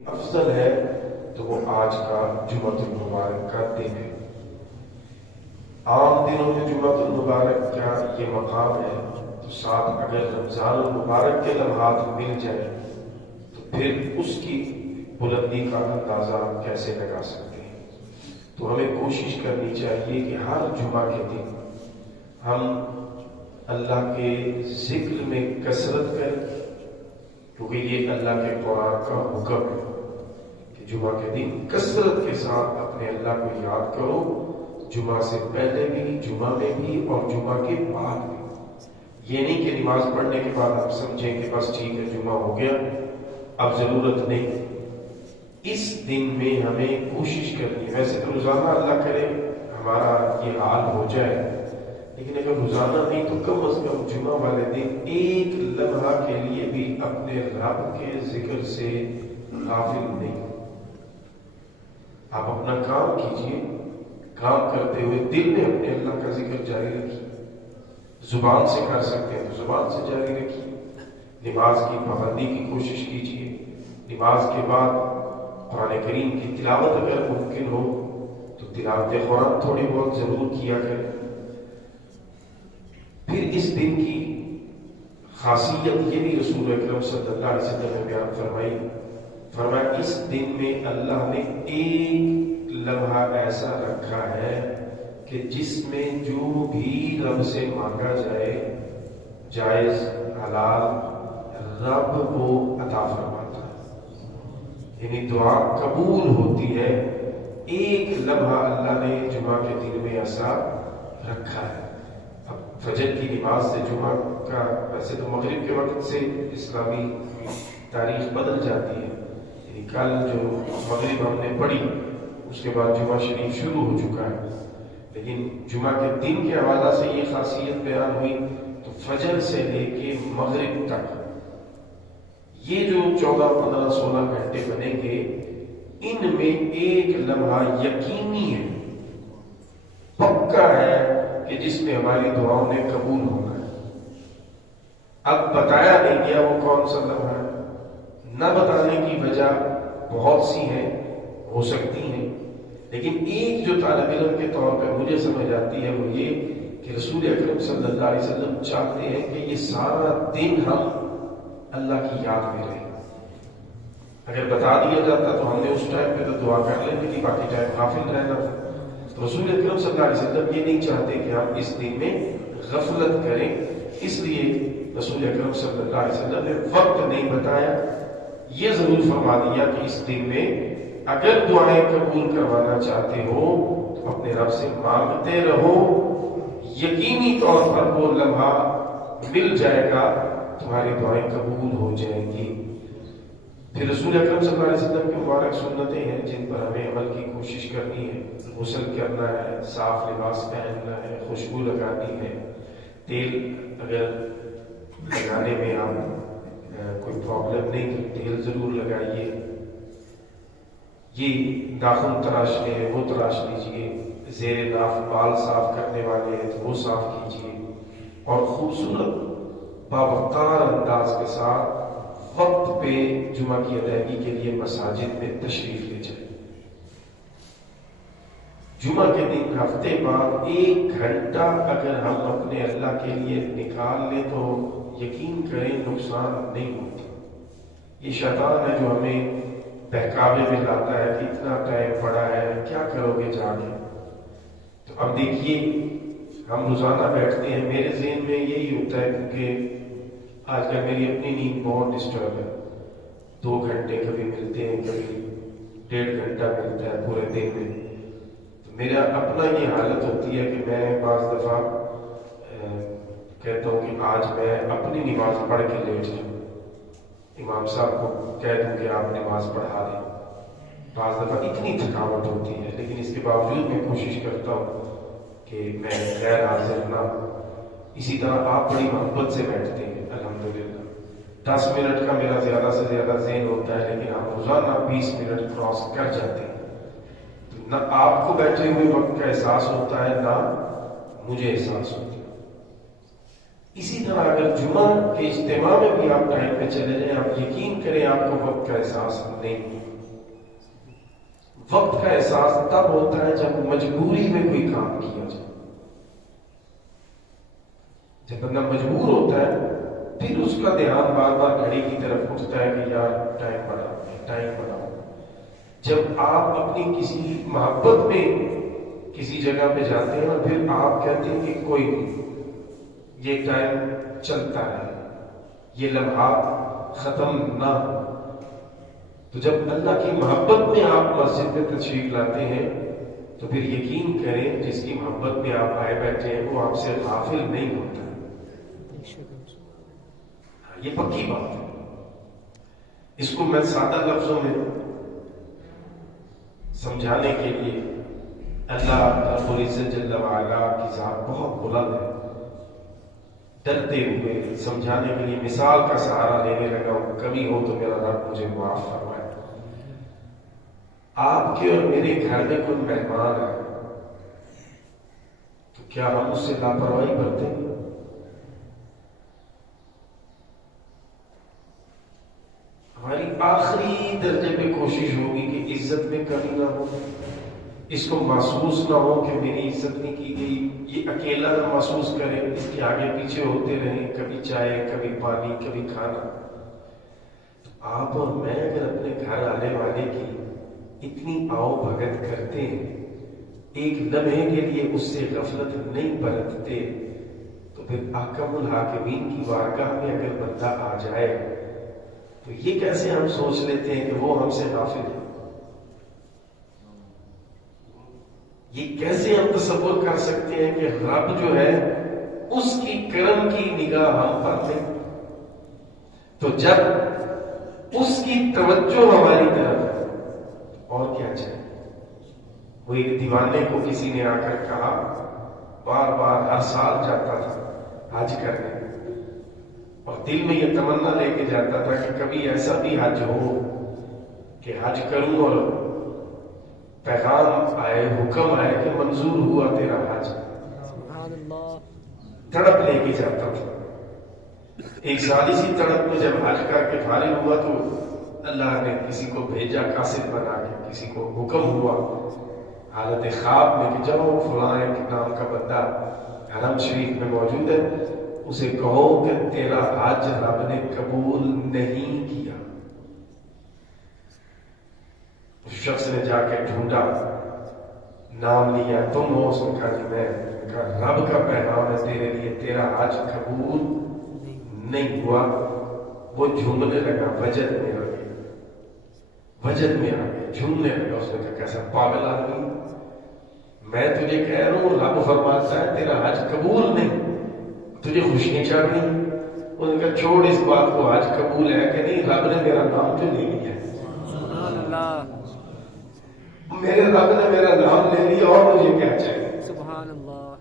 افضل ہے تو وہ آج کا جمعۃ المبارک کا دن ہے۔ عام دنوں میں جمعۃ المبارک کا یہ مقام ہے، تو ساتھ اگر رمضان المبارک کے لمحات مل جائیں تو پھر اس کی بلندی کا اندازہ ہم کیسے لگا سکتے ہیں۔ تو ہمیں کوشش کرنی چاہیے کہ ہر جمعہ کے دن ہم اللہ کے ذکر میں کثرت کریں، کیونکہ یہ اللہ کے قرآن کا حکم ہے کہ جمعہ کے دن کثرت کے ساتھ اپنے اللہ کو یاد کرو، جمعہ سے پہلے بھی، جمعہ میں بھی اور جمعہ کے بعد بھی۔ یہ نہیں کہ نماز پڑھنے کے بعد آپ سمجھیں کہ بس ٹھیک ہے جمعہ ہو گیا اب ضرورت نہیں۔ اس دن میں ہمیں کوشش کرنی ہے، ویسے تو روزانہ اللہ کرے ہمارا یہ حال ہو جائے، لیکن اگر روزانہ نہیں تو کم از کم جمعہ والے دن ایک لمحہ کے لیے بھی اپنے رب کے ذکر سے غافل نہیں۔ آپ اپنا کام کیجئے، کام کرتے ہوئے دل میں اپنے اللہ کا ذکر جاری رکھیے، زبان سے کر سکتے ہیں تو زبان سے جاری رکھیے، نماز کی پابندی کی کوشش کیجئے، نماز کے بعد قرآن کریم کی تلاوت اگر ممکن ہو تو تلاوت قرآن تھوڑی بہت ضرور کیا کریں۔ پھر اس دن کی خاصیت یہ بھی رسول اکرم صلی اللہ علیہ وسلم نے بیان فرمایا اس دن میں اللہ نے ایک لمحہ ایسا رکھا ہے کہ جس میں جو بھی رب سے مانگا جائے، جائز حلال، رب وہ عطا فرماتا ہے، یعنی دعا قبول ہوتی ہے۔ ایک لمحہ اللہ نے جمعہ کے دن میں ایسا رکھا ہے۔ اب فجر کی نماز سے جمعہ کا، ویسے تو مغرب کے وقت سے اسلامی تاریخ بدل جاتی ہے، یعنی کل جو مغرب ہم نے پڑھی اس کے بعد جمعہ شریف شروع ہو چکا ہے، لیکن جمعہ کے دن کے حوالہ سے یہ خاصیت بیان ہوئی تو فجر سے لے کے مغرب تک یہ جو 14، 15، 16 گھنٹے بنیں گے، ان میں ایک لمحہ یقینی ہے، پکا ہے کہ جس میں ہماری دعاؤں نے قبول ہونا ہے۔ اب بتایا نہیں گیا وہ کون سا لمحہ ہے، نہ بتانے کی وجہ بہت سی ہیں، ہو سکتی ہیں، لیکن ایک جو طالب علم کے طور پہ مجھے سمجھ آتی ہے وہ یہ کہ رسول اکرم صلی اللہ علیہ وسلم چاہتے ہیں کہ یہ سارا دن ہم اللہ کی یاد میں رہیں۔ اگر بتا دیا جاتا تو ہم نے اس ٹائم پہ تو دعا کر لینی تھی، باقی ٹائم غافل رہنا تھا۔ تو رسول اکرم صلی اللہ علیہ وسلم یہ نہیں چاہتے کہ ہم اس دن میں غفلت کریں، اس لیے رسول اکرم صلی اللہ علیہ وسلم نے وقت نہیں بتایا، یہ ضرور فرما دیا کہ اس دن میں اگر دعائیں قبول کروانا چاہتے ہو تو اپنے رب سے مانگتے رہو، یقینی طور پر وہ لمحہ مل جائے گا، تمہاری دعائیں قبول ہو جائیں گی۔ پھر رسول اکرم صلی اللہ علیہ وسلم کی مبارک سنتیں ہیں جن پر ہمیں عمل کی کوشش کرنی ہے۔ غسل کرنا ہے، صاف لباس پہننا ہے، خوشبو لگانی ہے، تیل اگر لگانے میں آپ کوئی پرابلم نہیں تو تیل ضرور لگائیے، یہ ناخن تراشنے ہیں وہ تراش لیجیے، زیر ناف بال صاف کرنے والے ہیں تو وہ صاف کیجیے، اور خوبصورت باوقار انداز کے ساتھ وقت پہ جمعہ کی ادائیگی کے لیے مساجد میں تشریف لے جائیں۔ جمعہ کے دن ہفتے بعد 1 گھنٹہ اگر ہم اپنے اللہ کے لیے نکال لیں تو یقین کریں نقصان نہیں ہوتا۔ یہ شیطان ہے جو ہمیں بہکاوے میں لاتا ہے کہ اتنا ٹائم پڑا ہے کیا کرو گے جا کے۔ تو اب دیکھیے ہم روزانہ بیٹھتے ہیں، میرے ذہن میں یہی ہوتا ہے کیونکہ آج کل میری اپنی نیند بہت ڈسٹرب ہے، 2 گھنٹے کبھی ملتے ہیں، کبھی 1.5 گھنٹہ ملتا ہے پورے دن میں، تو میرا اپنا یہ حالت ہوتی ہے کہ میں بعض دفعہ کہتا ہوں کہ آج میں اپنی نماز پڑھ کے لیٹ جاؤں، امام صاحب کو کہہ دوں کہ آپ نماز پڑھا دیں۔ بعض دفعہ اتنی تھکاوٹ ہوتی ہے، لیکن اس کے باوجود میں کوشش کرتا ہوں کہ میں غیر حاضر نہ ہوں۔ اسی طرح آپ بڑی محبت سے بیٹھتے ہیں، الحمدللہ 10 منٹ کا میرا زیادہ سے زیادہ ذہن ہوتا ہے، لیکن آپ روزانہ 20 منٹ کراس کر جاتے ہیں، تو نہ آپ کو بیٹھے ہوئے وقت کا احساس ہوتا ہے نہ مجھے احساس ہوتا ہے۔ اسی طرح اگر جمعہ کے اجتماع میں بھی آپ ٹائم پہ چلے جائیں، آپ یقین کریں آپ کو وقت کا احساس نہیں۔ وقت کا احساس تب ہوتا ہے جب مجبوری میں کوئی کام کیا جائے۔ جب بندہ مجبور ہوتا ہے پھر اس کا دھیان بار بار گھڑی کی طرف اٹھتا ہے کہ یار ٹائم بڑھاؤ۔ جب آپ اپنی کسی محبت میں کسی جگہ پہ جاتے ہیں اور پھر آپ کہتے ہیں کہ کوئی نہیں، یہ ٹائم چلتا ہے، یہ لمحات ختم نہ ہو، تو جب اللہ کی محبت میں آپ مسجد میں تشریف لاتے ہیں تو پھر یقین کریں جس کی محبت میں آپ آئے بیٹھے ہیں وہ آپ سے غافل نہیں ہوتا۔ یہ پکی بات ہے۔ اس کو میں سادہ لفظوں میں سمجھانے کے لیے، اللہ رب العزت جل وعلا کی ذات بہت بلند ہے، ڈرتے ہوئے سمجھانے کے لیے مثال کا سہارا لینے لگا ہوں، کمی ہو تو میرا رب مجھے معاف فرمائے۔ آپ کے اور میرے گھر میں کوئی مہمان ہے تو کیا ہم اس سے لاپرواہی برتے ہیں؟ ہماری آخری درجے پہ کوشش ہوگی کہ عزت میں کمی نہ ہو، اس کو محسوس نہ ہو کہ میری عزت نہیں کی گئی، یہ اکیلا نہ محسوس کرے، اس کے آگے پیچھے ہوتے رہیں، کبھی چائے کبھی پانی کبھی کھانا۔ تو آپ اور میں اگر اپنے گھر آنے والے کی اتنی آؤ بھگت کرتے ہیں، ایک لمحے کے لیے اس سے غفلت نہیں برتتے، تو پھر احکم الحاکمین کی بارگاہ میں اگر بندہ آ جائے تو یہ کیسے ہم سوچ لیتے ہیں کہ وہ ہم سے غافل ہے؟ یہ کیسے ہم تصور کر سکتے ہیں کہ رب جو ہے اس کی کرم کی نگاہ ہم پر ہے؟ تو جب اس کی توجہ ہماری طرف ہے اور کیا چاہیے؟ وہ ایک دیوانے کو کسی نے آ کر کہا، بار بار ہر سال جاتا تھا حج کرنے اور دل میں یہ تمنا لے کے جاتا تھا کہ کبھی ایسا بھی حج ہو کہ حج کروں اور پیغام آئے، حکم آئے کہ منظور ہوا تیرا حج۔ تڑپ لے کے جاتا تھا۔ ایک سال اسی تڑپ میں جب حج کر کے فارغ ہوا تو اللہ نے کسی کو بھیجا قاصد بنا کے، کسی کو حکم ہوا حالت خواب میں کہ جاؤ فلاں ایک نام کا بندہ حرم شریف میں موجود ہے، اسے کہو کہ تیرا حج رب نے قبول نہیں کیا۔ اس شخص نے جا کے ڈھونڈا، نام لیا، تم ہو؟ اس نے کہا کہ میں۔ کہا رب کا پیغام ہے تیرے لیے، تیرا حج قبول نہیں ہوا۔ وہ جھومنے لگا، وجد میں آ گیا، جھومنے لگا۔ اس نے کہا کیسا پاگل آدمی، میں تجھے کہہ رہا ہوں رب فرماتا ہے تیرا حج قبول نہیں، تجھے خوشیاں چڑھ رہی۔ اس نے کہا چھوڑ اس بات کو، حج قبول ہے کہ نہیں، رب نے میرا نام تو لے لیا، میرے رب نے میرا نام لے لیا، اور مجھے کیا چاہیے؟ سبحان اللہ۔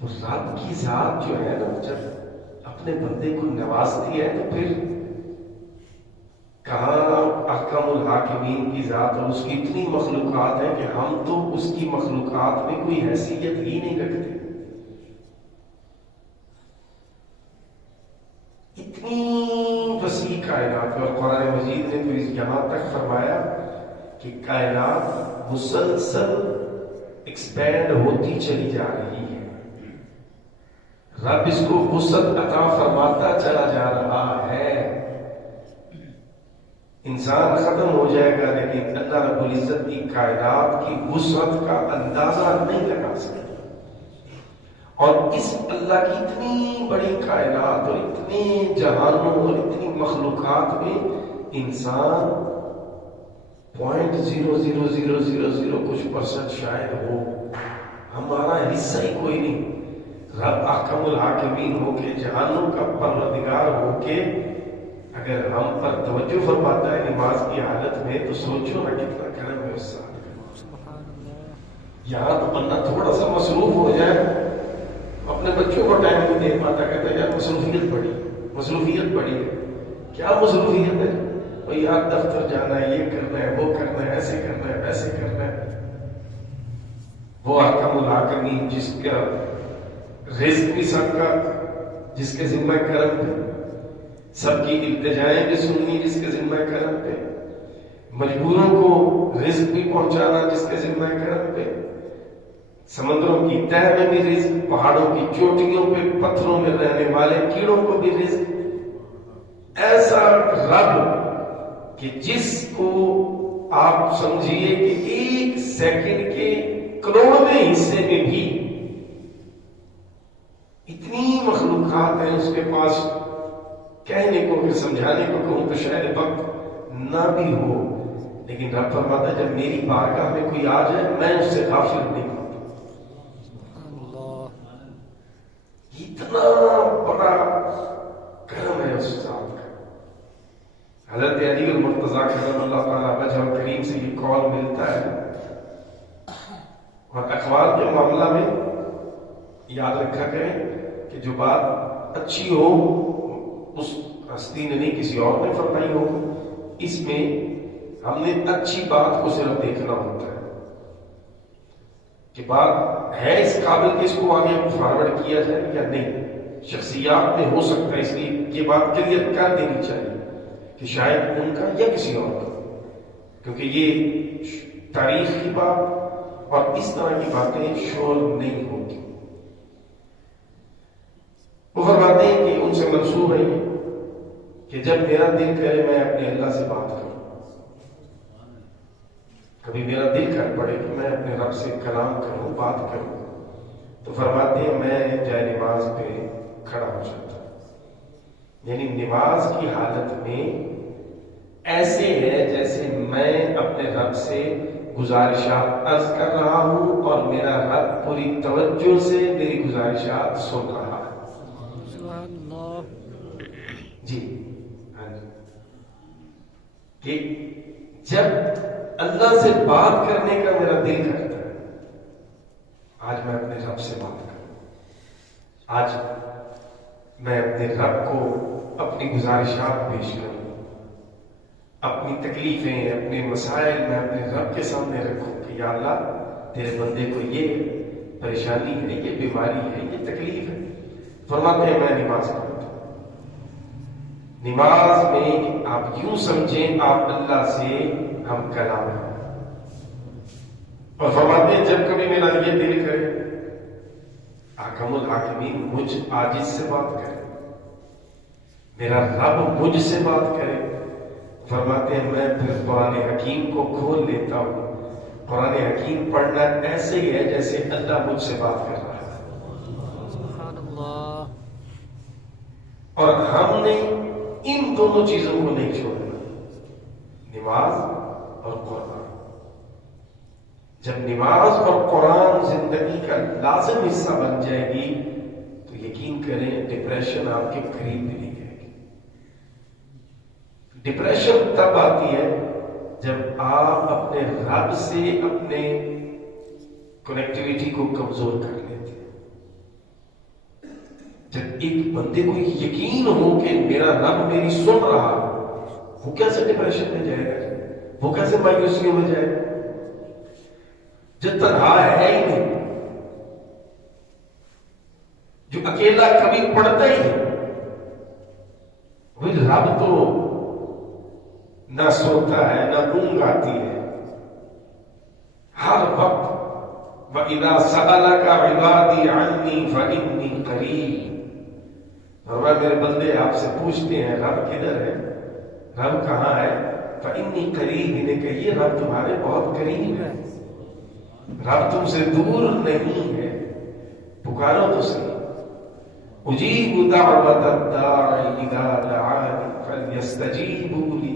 تو رب کی ذات جو ہے نا، جب اپنے بندے کو نوازتی ہے تو پھر کہاں احکم الحاکمین کی ذات، اور اس کی اتنی مخلوقات ہیں کہ ہم تو اس کی مخلوقات میں کوئی حیثیت ہی نہیں رکھتے۔ اتنی وسیع کائنات، اور قرآن مجید نے تو یہاں تک فرمایا کہ کائنات مسلسل ایکسپینڈ ہوتی چلی جا رہی ہے، رب اس کو وسعت عطا فرماتا چلا جا رہا ہے۔ انسان ختم ہو جائے گا لیکن اللہ رب العزت کی کائنات کی وسعت کا اندازہ نہیں لگا سکتا۔ اور اس اللہ کی اتنی بڑی کائنات اور اتنے جہانوں اور اتنی مخلوقات میں انسان 0.00000 کچھ پرسنٹ شاید ہو، ہمارا حصہ ہی کوئی نہیں۔ رب احکم الحاکمین ہو کے، جہانوں کا پروردگار ہو کے اگر ہم پر توجہ فرماتا ہے نماز کی حالت میں، تو سوچو نا کتنا کرم ہے اس ساتھ۔ یہاں تو بندہ تھوڑا سا مصروف ہو جائے، اپنے بچوں کو ٹائم نہیں دے پاتا، کہتا ہے یار مصروفیت بڑی ہے۔ کیا مصروفیت ہے؟ بھائی یار دفتر جانا ہے، یہ کرنا ہے، وہ کرنا ہے، ایسے کرنا ہے، ویسے کرنا ہے۔ وہ احکم الحاکمین جس کا رزق بھی سب کا جس کے ذمہ کرم پہ، سب کی التجائیں بھی سننی جس کے ذمہ کرم پہ، مجبوروں کو رزق بھی پہنچانا جس کے ذمہ کرم پہ، سمندروں کی تہ میں بھی رزق، پہاڑوں کی چوٹیوں پہ پتھروں میں رہنے والے کیڑوں کو بھی رزق۔ ایسا رب کہ جس کو آپ سمجھیے کہ ایک سیکنڈ کے کروڑویں حصے میں بھی اتنی مخلوقات ہیں اس کے پاس، کہنے کو پھر سمجھانے کو کہوں تو شاید وقت نہ بھی ہو، لیکن رب فرماتا ہے جب میری بارگاہ میں کوئی آ جائے میں اس سے غافل نہیں ہوتا۔ اتنا بڑا کرم ہے اس ذات کا۔ حضرت علی المرتضیٰ کرم اللہ تعالیٰ وجہ کریم سے یہ قول ملتا ہے، اور اخبار کے معاملہ میں یاد رکھا کریں کہ جو بات اچھی ہو اس ہستی نے نہیں کسی اور نے فرمائی ہو، اس میں ہم نے اچھی بات کو صرف دیکھنا ہوتا ہے کہ بات ہے اس قابل کہ اس کو آگے فارورڈ کیا جائے یا نہیں۔ شخصیات میں ہو سکتا ہے، اس لیے یہ بات کلیئر کر دینی چاہیے کہ شاید ان کا یا کسی اور کا، کیونکہ یہ تاریخ کی بات اور اس طرح کی باتیں شور نہیں ہوتی۔ وہ فرماتے ہیں کہ ان سے منسوب ہے یہ کہ جب میرا دل کرے میں اپنے اللہ سے بات کروں، کبھی میرا دل کر پڑے کہ میں اپنے رب سے کلام کروں، بات کروں، تو فرماتے ہیں میں جائے نماز پہ کھڑا ہو جاتا ہوں۔ یعنی نماز کی حالت میں ایسے ہے جیسے میں اپنے رب سے گزارشات عرض کر رہا ہوں اور میرا رب پوری توجہ سے میری گزارشات سن رہا ہے۔ سبحان اللہ۔ جی ہاں جی، کہ جب اللہ سے بات کرنے کا میرا دل کرتا ہے، آج میں اپنے رب سے بات کروں، آج میں اپنے رب کو اپنی گزارشات پیش کروں، اپنی تکلیفیں، اپنے مسائل میں اپنے رب کے سامنے رکھوں کہ یا اللہ تیرے بندے کو یہ پریشانی ہے، یہ بیماری ہے، یہ تکلیف ہے۔ فرماتے ہیں میں نماز پڑھتا ہوں۔ نماز میں آپ یوں سمجھیں آپ اللہ سے ہم کلام ہیں، اور فرماتے ہیں جب کبھی میرا یہ دل کرے حاکم الحاکمین مجھ عاجز سے بات کرے، میرا رب مجھ سے بات کرے، فرماتے ہیں میں پھر قرآن حکیم کو کھول لیتا ہوں۔ قرآن حکیم پڑھنا ایسے ہی ہے جیسے اللہ مجھ سے بات کر رہا ہے۔ سبحان اللہ۔ اور ہم نے ان دونوں چیزوں کو نہیں چھوڑنا، نماز اور قرآن۔ جب نماز اور قرآن زندگی کا لازم حصہ بن جائے گی تو یقین کریں ڈپریشن آپ کے قریب بھی نہیں جائے گی۔ ڈپریشن تب آتی ہے جب آپ اپنے رب سے اپنے کنیکٹیویٹی کو کمزور کر لیتے ہیں۔ جب ایک بندے کو یقین ہو کہ میرا رب میری سن رہا، وہ کیسے ڈپریشن میں جائے گا، وہ کیسے مایوسیوں میں جائے گا؟ جو تنہا ہے ہی نہیں، جو اکیلا کبھی پڑتا ہی نہیں، وہ رب تو نہ سوتا ہے نہ اونگ آتی ہے، ہر وقت وَإِذَا سَأَلَكَ عِبَادِي عَنِّي فَإِنِّي قَرِيبٌ، اور میرے بندے آپ سے پوچھتے ہیں رب کدھر ہے، رب کہاں ہے، فَإِنِّي قَرِيبٌ، انہیں کہیے رب تمہارے بہت قریب ہے، رب تم سے دور نہیں ہے، پکارو تو صحیح۔ اجیب دعوت الداع اذا دعانی فلیستجیبوا لی،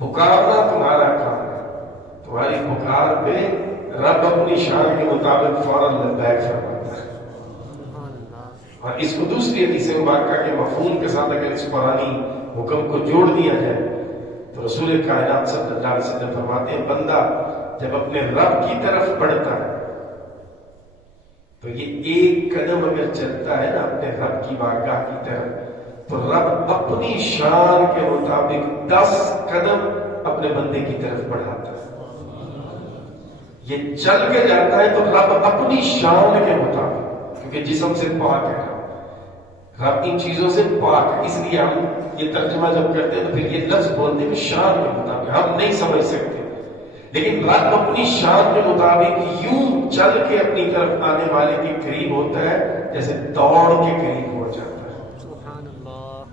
پکارنا تمہارا کام ہے، تمہاری پکار پہ رب اپنی شان کے مطابق فوراً لبیک فرماتا ہے۔ اور اس کو دوسری حدیث مبارکہ کے مفہوم کے ساتھ اگر اس قرآنی حکم کو جوڑ دیا جائے تو رسول کائنات صلی اللہ علیہ وسلم فرماتے ہیں بندہ جب اپنے رب کی طرف بڑھتا ہے تو یہ ایک قدم اگر چلتا ہے نا اپنے رب کی بارگاہ کی طرف تو رب اپنی شان کے مطابق 10 قدم اپنے بندے کی طرف بڑھاتا ہے۔ یہ چل کے جاتا ہے تو رب اپنی شان کے مطابق کیونکہ جسم سے پاک ہے رب ان چیزوں سے پاک ہے. اس لیے ہم یہ ترجمہ جب کرتے ہیں تو پھر یہ لفظ بولنے میں شان کے مطابق ہم نہیں سمجھ سکتے، لیکن رب اپنی شان کے مطابق یوں چل کے اپنی طرف آنے والے کے قریب ہوتا ہے جیسے دوڑ کے قریب ہو جاتا ہے. سبحان اللہ.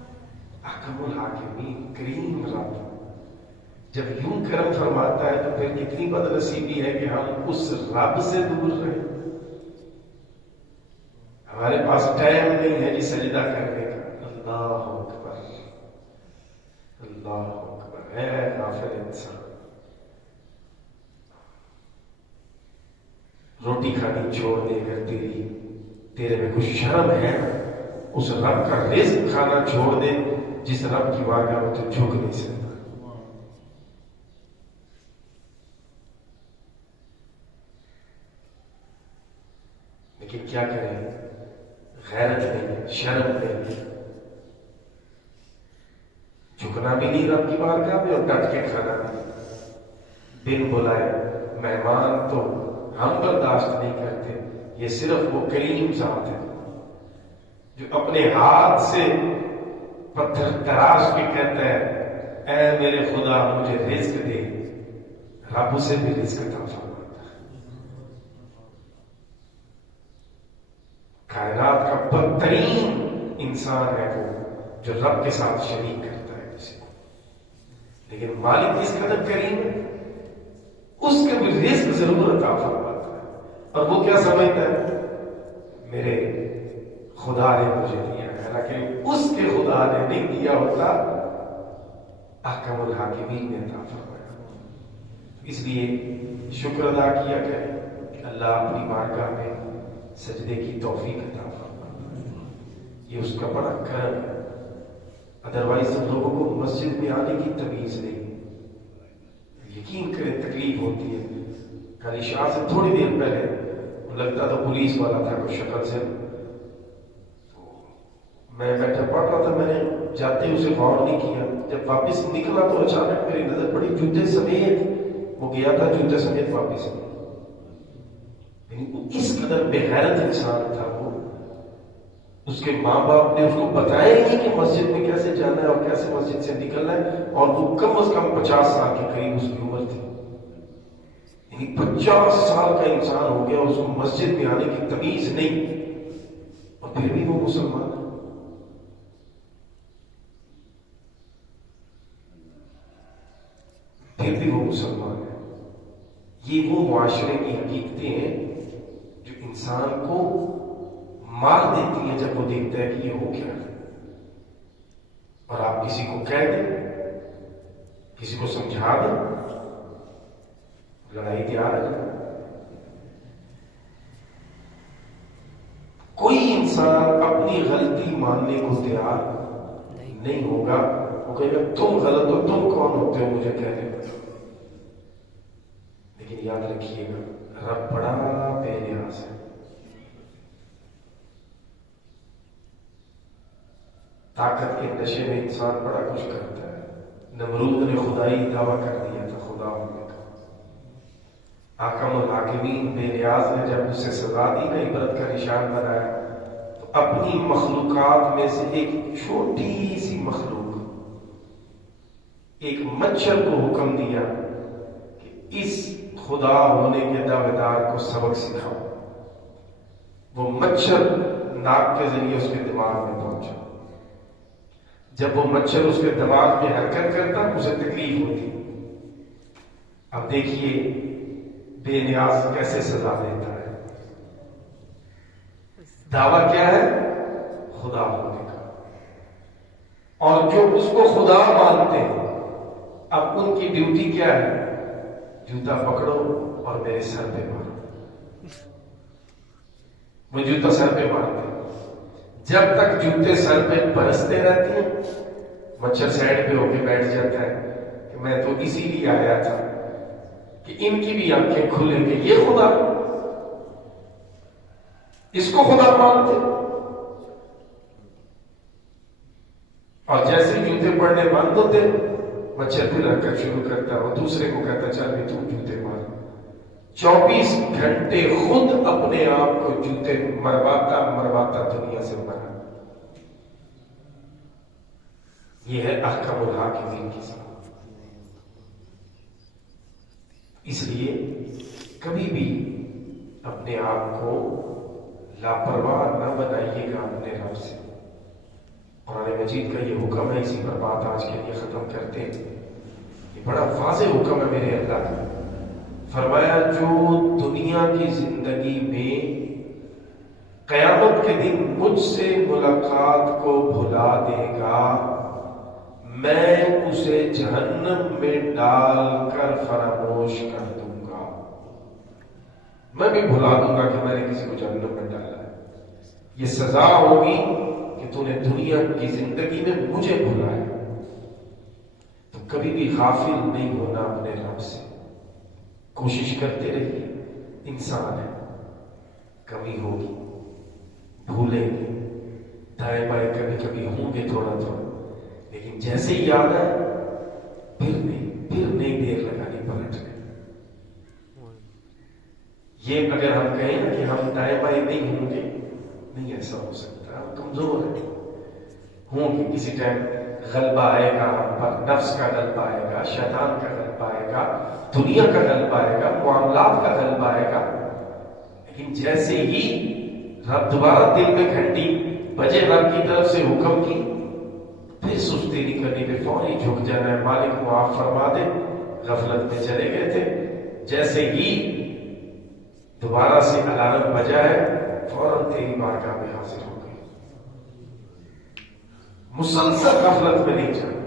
احکم الحاکمین کریم رب جب یوں کرم فرماتا ہے تو پھر کتنی بد نصیبی ہے کہ ہم اس رب سے دور رہیں. ہمارے پاس ٹائم نہیں ہے جی سجدہ کرنے کا. اللہ اکبر اللہ اکبر. اے غافل انسان، روٹی کھانی چھوڑ دے اگر تیرے میں کچھ شرم ہے، اس رب کا رزق کھانا چھوڑ دے جس رب کی بارگاہ میں تو جھک نہیں سکتا. لیکن کیا کریں، غیرت نہیں، شرم نہیں، جھکنا بھی نہیں رب کی بارگاہ میں اور ڈٹ کے کھانا بھی. بن بلائے مہمان تو ہم برداشت نہیں کرتے. یہ صرف وہ کریم ذات ہے جو اپنے ہاتھ سے پتھر تراش کے کہتا ہے اے میرے خدا مجھے رزق دے. رب اسے بھی رزق عطا فرماتا ہے. کائنات کا بدترین انسان ہے وہ جو رب کے ساتھ شریک کرتا ہے کسی کو. لیکن مالک کس قدر کریم ہے، اس کے بھی رزق ضرور عطا فرماتا ہے. اور وہ کیا سمجھتا ہے میرے خدا نے مجھے دیا، حالانکہ اس کے خدا نے نہیں دیا ہوتا، احکم الحاکمین نے عطا فرمایا. اس لیے شکر ادا کیا کریں کہ اللہ اپنی بارگاہ میں سجدے کی توفیق عطا فرماتا ہے. یہ اس کا بڑا کرم ہے. ادروائز لوگوں کو مسجد میں آنے کی تمیز نہیں. یقین کریں تکلیف ہوتی ہے. کل عشاء سے تھوڑی دیر پہلے لگتا تھا پولیس والا تھا کوئی شکل سے، میں بیٹھا پڑھ رہا تھا، میں نے جاتے ہی اسے غور نہیں کیا. جب واپس نکلا تو اچانک میری نظر پڑی جوتے سمیت، وہ گیا تھا جوتے سمیت واپس. یعنی وہ اس قدر بے غیرت انسان تھا. وہ اس کے ماں باپ نے اس کو بتایا ہی کہ مسجد میں کیسے جانا ہے اور کیسے مسجد سے نکلنا ہے، اور وہ کم از کم 50 سال کے قریب اس کی عمر تھی. یعنی 50 سال کا انسان ہو گیا، اس کو مسجد میں آنے کی تمیز نہیں، اور پھر بھی وہ مسلمان ہے. پھر بھی وہ مسلمان ہے. یہ وہ معاشرے کی حقیقتیں ہیں جو انسان کو مار دیتی ہیں جب وہ دیکھتا ہے کہ یہ ہو کیا ہے. اور آپ کسی کو کہہ دیں، کسی کو سمجھا دیں، لڑائی تیار ہے. کوئی انسان اپنی غلطی ماننے کو تیار نہیں ہوگا. وہ کہے گا تم غلط ہو، تم کون ہوتے ہو مجھے کہنے پر. لیکن یاد رکھیے گا رب بڑا بے نیاز ہے. طاقت کے نشے میں انسان بڑا کچھ کرتا ہے. نمرود نے خدائی دعویٰ کر دیا تھا خدا ہونے کا. حاکم الحاکمین بے نیاز نے جب اسے سزا دی نا، عبرت کا نشان بنایا، تو اپنی مخلوقات میں سے ایک چھوٹی سی مخلوق، ایک مچھر کو حکم دیا کہ اس خدا ہونے کے دعوے دار کو سبق سکھاؤ. وہ مچھر ناک کے ذریعے اس کے دماغ میں پہنچا. جب وہ مچھر اس کے دماغ میں حرکت کرتا اسے تکلیف ہوتی. اب دیکھیے بے نیاز کیسے سزا دیتا ہے. دعویٰ کیا ہے؟ خدا ہونے کا. اور جو اس کو خدا مانتے ہیں اب ان کی ڈیوٹی کیا ہے؟ جوتا پکڑو اور میرے سر پہ مارو. وہ جوتا سر پہ مارتے ہیں. جب تک جوتے سر پہ برستے رہتے ہیں، مچھر سائڈ پہ ہو کے بیٹھ جاتا ہے کہ میں تو اسی لیے آیا تھا کہ ان کی بھی آنکھیں کھلیں کہ یہ خدا، اس کو خدا مانتے. اور جیسے ہی جوتے پڑنے بند ہوتے، مچھر پھر حرکت شروع کرتا ہے اور دوسرے کو کہتا چل بھی تو جوتے مار. 24 گھنٹے خود اپنے آپ کو جوتے مرواتا دنیا سے مرا. یہ ہے احکم الحاکمین کی ذات. اس لیے کبھی بھی اپنے آپ کو لاپرواہ نہ بنائیے گا اپنے رب سے. قرآن مجید کا یہ حکم ہے. اسی پر بات آج کے لیے ختم کرتے ہیں. یہ بڑا واضح حکم ہے میرے اللہ کا. فرمایا جو دنیا کی زندگی میں قیامت کے دن مجھ سے ملاقات کو بھلا دے گا میں اسے جہنم میں ڈال کر فراموش کر دوں گا. میں بھی بھلا دوں گا کہ میں نے کسی کو جہنم میں ڈالا ہے. یہ سزا ہوگی کہ تو نے دنیا کی زندگی میں مجھے بھلایا. تو کبھی بھی غافل نہیں ہونا اپنے رب سے. کوشش کرتے رہیے. انسان ہے, کمی ہوگی, بھولیں گے, دائیں بائیں کبھی کبھی ہوں گے تھوڑا تھوڑا, لیکن جیسے ہی یاد آئے پھر نہیں دیر لگانی پلٹنے. یہ اگر ہم کہیں نا کہ ہم دائیں بائیں نہیں ہوں گے, نہیں ایسا ہو سکتا. ہم کمزور ہیں, ہوں گے کسی ٹائم غلبہ آئے گا ہم پر. نفس کا غلبہ آئے گا, شیطان کا غلبہ آئے گا, دنیا کا غلبہ آئے گا, معاملات کا غلبہ آئے گا. لیکن جیسے ہی رب دوبارہ دل میں گھنٹی بجے رب کی طرف سے حکم کی, پھر سستی نہیں کرنی, پھر فوری جھک جانا ہے. مالک معاف فرما دے, غفلت میں چلے گئے تھے. جیسے ہی دوبارہ سے الارم بجا ہے فوراً تیری بارگاہ میں حاضر ہو گئی. مسلسل غفلت میں نہیں جانا.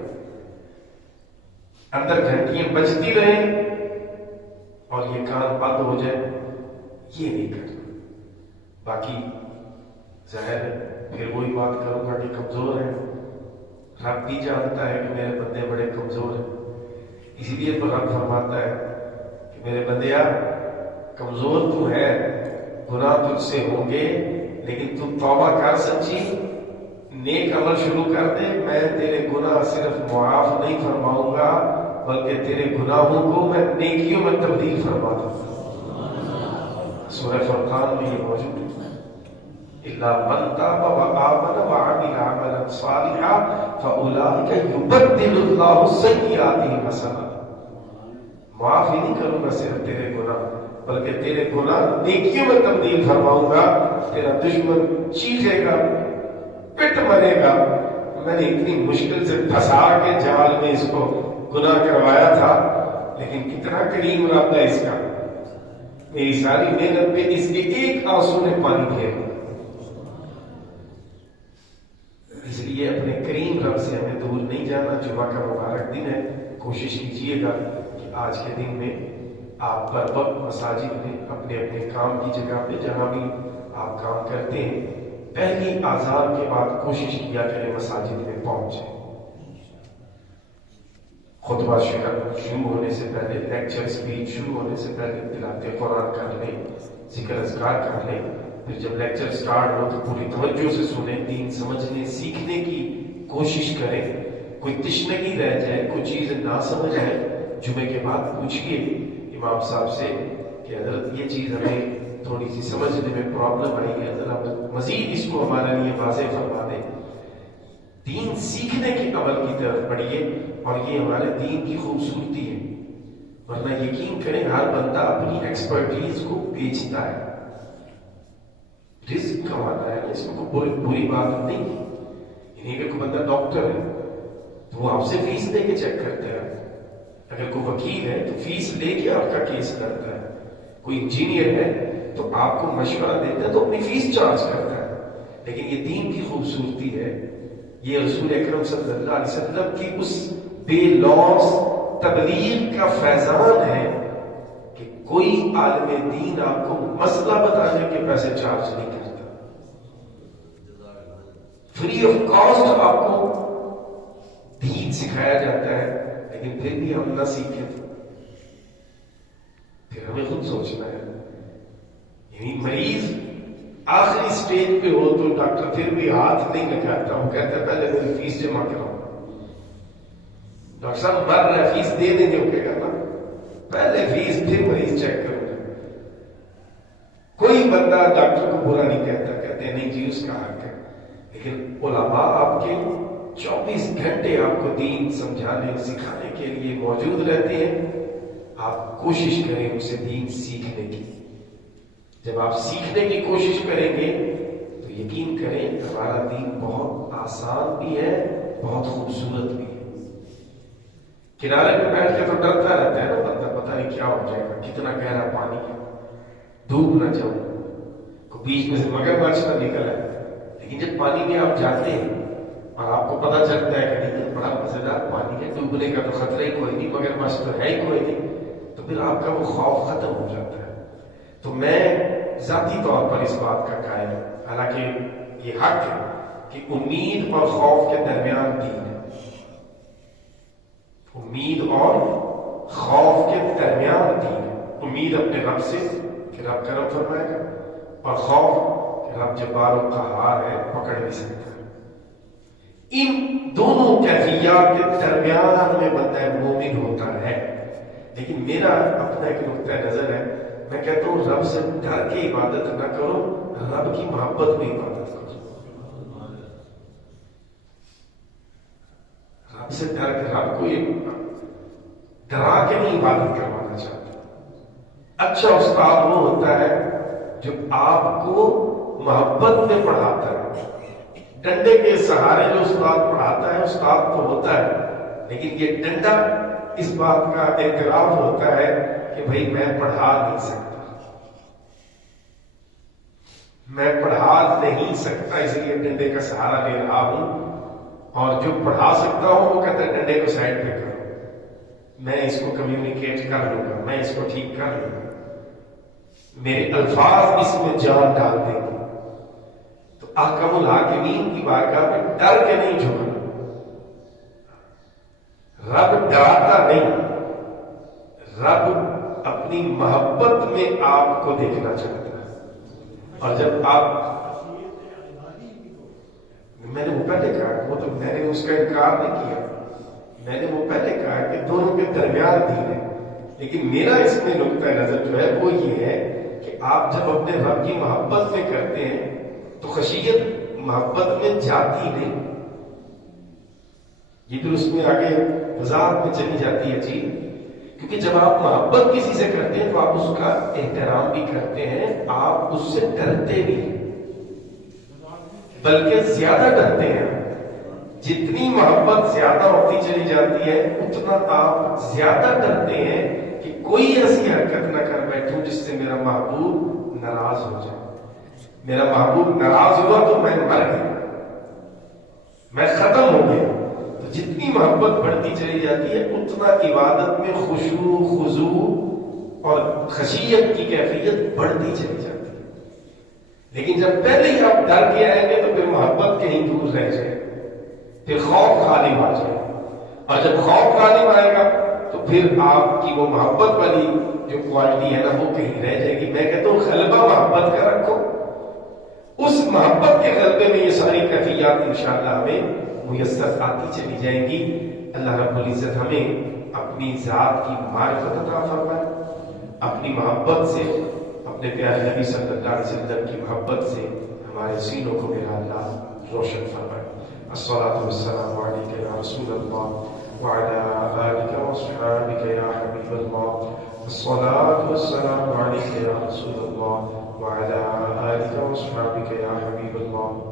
اندر گھنٹیاں بجتی رہیں اور یہ کان بند ہو جائے, یہ نہیں کرنا. باقی ظاہر ہے پھر وہی بات کروں گا کہ کمزور ہے. رب بھی جانتا ہے کہ میرے بندے بڑے کمزور ہیں. اسی لیے تو رب فرماتا ہے کہ میرے بندیا کمزور تو ہے, گناہ تجھ سے ہوں گے, لیکن تو توبہ کر سچی, نیک عمل شروع کر دے. میں تیرے گناہ صرف معاف نہیں فرماؤں گا بلکہ تیرے گناہوں کو میں نیکیوں میں تبدیل فرما دوں گا. سورہ فرقان میں یہ موجود ہے. الا من تاب وآمن وعمل عملا صالحا فاولئک یبدل اللہ سیئاتہم حسنات. معاف ہی نہیں کروں گا صرف تیرے گناہ, بلکہ تیرے گناہ نیکیوں میں تبدیل فرماؤں گا. تیرا دشمن چیخے گا, پٹ مرے گا, میں نے اتنی مشکل سے پھنسا کے جال میں اس کو گناہ کروایا تھا, لیکن کتنا کریم رب ہے اس کا. میری ساری محنت پہ اس کے ایک آنسو نے پانی پھیر. اس لیے اپنے کریم رب سے ہمیں دور نہیں جانا. جمعہ کا مبارک دن ہے, کوشش کیجیے گا کہ آج کے دن میں آپ پر وقت مساجد میں اپنے اپنے کام کی جگہ پہ جہاں بھی آپ کام کرتے ہیں پہلی آذان کے بعد کوشش کیا کریں مساجد میں پہنچے. خطبہ شروع ہونے سے پہلے, لیکچر اسپیچ شروع ہونے سے پہلے تلاوت قرآن کر لیں, ذکر اذکار کر لیں. پھر جب لیکچر سٹارٹ ہو تو پوری توجہ سے سنیں, دین سمجھنے سیکھنے کی کوشش کریں. کوئی تشنگی رہ جائے, کوئی چیز نہ سمجھ آئے, جمعے کے بعد پوچھئے امام صاحب سے کہ حضرت یہ چیز ہمیں تھوڑی سی سمجھنے میں پرابلم آئی ہے, حضرت مزید اس کو ہمارے لیے واضح فرما دیں. دین سیکھنے کی عمل کی طرف بڑھیے, اور یہ ہمارے دین کی خوبصورتی ہے. ورنہ یقین کریں ہر بندہ اپنی ایکسپرٹیز کو بیچتا ہے. رزق کمانا ہے, اس میں کوئی بری بات نہیں. یعنی کہ کوئی بندہ ڈاکٹر ہے تو وہ آپ سے فیس لے کے چیک کرتا ہے. اگر کوئی وکیل ہے تو فیس لے کے آپ کا کیس کرتا ہے. کوئی انجینئر ہے تو آپ کو مشورہ دیتا ہے تو اپنی فیس چارج کرتا ہے. لیکن یہ دین کی خوبصورتی ہے, یہ رسول اکرم صلی اللہ علیہ وسلم کی اس بے لوث تبلیغ کا فیضان ہے کہ کوئی عالم دین آپ کو مسئلہ بتانے کے پیسے چارج نہیں کرتا. فری آف کاسٹ آپ کو دین سکھایا جاتا ہے. لیکن پھر بھی ہم نہ سیکھیں تو پھر ہمیں خود سوچنا ہے. یعنی مریض آخری سٹیج پہ ہو تو ڈاکٹر پھر بھی ہاتھ نہیں لگاتا, وہ کہتا ہے پہلے میری فیس جمع کراؤ. ڈاکٹر صاحب مر رہا ہے, فیس دے دیں گے, وہ کہے گا نا پہلے فیس پھر مریض چیک کروں گا. بندہ ڈاکٹر کو برا نہیں کہتا، کہتے ہیں نہیں جی اس کا حق ہے، لیکن علماء آپ کے 24 گھنٹے آپ کو دین سمجھانے سکھانے کے لیے موجود رہتے ہیں. آپ کوشش کریں ان سے دین سیکھنے کی. جب آپ سیکھنے کی کوشش کریں گے تو یقین کریں ہمارا دین بہت آسان بھی ہے، بہت خوبصورت بھی ہے. کنارے پہ بیٹھ کے تو ڈرتا رہتا ہے نا بندہ، پتہ نہیں کیا ہو جائے گا، کتنا گہرا پانی ہے، ڈوب نہ جاؤ، کو بیچ میں سے مگرمچھ نہ نکل آئے. لیکن جب پانی میں آپ جاتے ہیں اور آپ کو پتہ چلتا ہے کہ نہیں بڑا مزیدار پانی ہے، ڈوبنے کا تو خطرہ ہی کوئی نہیں، مگرمچھ تو ہے ہی کوئی نہیں، تو پھر آپ کا وہ خوف ختم ہو جاتا ہے. تو میں ذاتی طور پر اس بات کا قائل ہوں، حالانکہ یہ حق ہے کہ امید اور خوف کے درمیان دین ہے. امید اور خوف کے درمیان دین ہے. امید اپنے رب سے کہ رب کرم فرمائے گا، اور خوف کہ رب جبار و قہار ہے، پکڑ نہیں سکتا. ان دونوں کیفیات کے درمیان میں بندہ مومن ہوتا ہے. لیکن میرا اپنا ایک نقطہ نظر ہے، میں کہتا ہوں رب سے ڈر کے عبادت نہ کرو، رب کی محبت میں عبادت کرو. رب سے ڈر کے، رب کو ڈرا کے نہیں عبادت کروانا چاہتا. اچھا استاد وہ ہوتا ہے جو آپ کو محبت میں پڑھاتا ہے. ڈنڈے کے سہارے جو استاد پڑھاتا ہے استاد تو ہوتا ہے، لیکن یہ ڈنڈا اس بات کا اعتراف ہوتا ہے کہ بھائی میں پڑھا نہیں سکتا، میں پڑھا نہیں سکتا، اس لیے ڈنڈے کا سہارا لے رہا ہوں. اور جو پڑھا سکتا ہوں وہ کہتا ہے ڈنڈے کو سائڈ پہ کرو، میں اس کو کمیونیکیٹ کر لوں گا، میں اس کو ٹھیک کر لوں گا، میرے الفاظ اس میں جان ڈال دیں گے. تو احکم الحاکمین کی بارگاہ میں ڈر کے نہیں جھکنا. رب ڈراتا نہیں، رب اپنی محبت میں آپ کو دیکھنا چاہتا ہے. اور جب آپ، میں نے وہ پہلے کہا، وہ تو میں نے اس کا انکار نہیں کیا، میں نے وہ پہلے کہا کہ دونوں کے درمیان دین ہے. لیکن میرا اس میں نقطہ نظر جو ہے وہ یہ ہے کہ آپ جب اپنے رب کی محبت میں کرتے ہیں تو خشیت محبت میں جاتی نہیں. یہ پھر اس میں آگے وضاحت میں چلی جاتی ہے جی، کیونکہ جب آپ محبت کسی سے کرتے ہیں تو آپ اس کا احترام بھی کرتے ہیں، آپ اس سے ڈرتے بھی ہیں، بلکہ زیادہ ڈرتے ہیں. جتنی محبت زیادہ ہوتی چلی جاتی ہے اتنا آپ زیادہ ڈرتے ہیں کہ کوئی ایسی حرکت نہ کر بیٹھوں جس سے میرا محبوب ناراض ہو جائے. میرا محبوب ناراض ہوا تو میں مر گیا، میں ختم ہو گیا. تو جتنی محبت بڑھتی چلی جاتی ہے اتنا عبادت میں خشوع خضوع اور خشیت کی کیفیت بڑھتی چلی جاتی ہے. لیکن جب پہلے ہی آپ ڈر کے آئیں گے تو پھر محبت کہیں دور رہ جائے، پھر خوف غالب آ جائے. اور جب خوف غالب آئے گا تو پھر آپ کی وہ محبت والی جو کوالٹی ہے نا وہ کہیں رہ جائے گی. میں کہتا ہوں غلبہ محبت کا رکھو، اس محبت کے غلبے میں یہ ساری کیفیات انشاءاللہ ہمیں میسر آتی چلی جائیں گی. اللہ رب العزت ہمیں اپنی ذات کی معرفت عطا فرمائے، اپنی محبت سے، اپنے پیارے نبی صلی اللہ علیہ وسلم کی محبت سے ہمارے سینوں کو میرا اللہ روشن فرمائے. الصلاۃ والسلام علیک یا رسول اللہ وعلی آلک واصحابک یا حبیب اللہ. الصلاۃ والسلام علیک یا رسول اللہ وعلی آلک واصحابک یا حبیب اللہ.